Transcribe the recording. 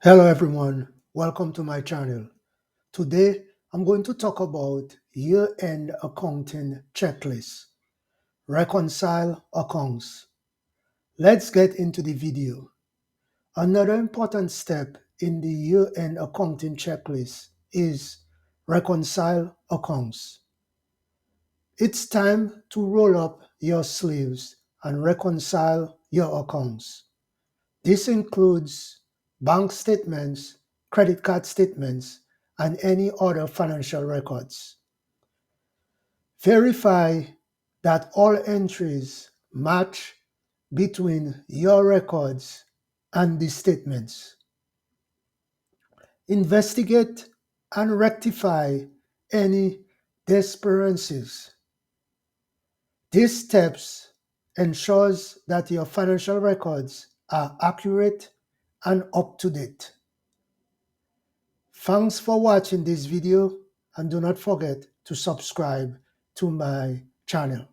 Hello everyone, welcome to my channel. Today I'm going to talk about year-end accounting checklist, Reconcile Accounts. Let's get into the video. Another important step in the year-end accounting checklist is Reconcile Accounts. It's time to roll up your sleeves and reconcile your accounts. This includes bank statements, credit card statements, and any other financial records. Verify that all entries match between your records and the statements. Investigate and rectify any discrepancies. These steps ensures that your financial records are accurate and up to date. Thanks for watching this video and do not forget to subscribe to my channel.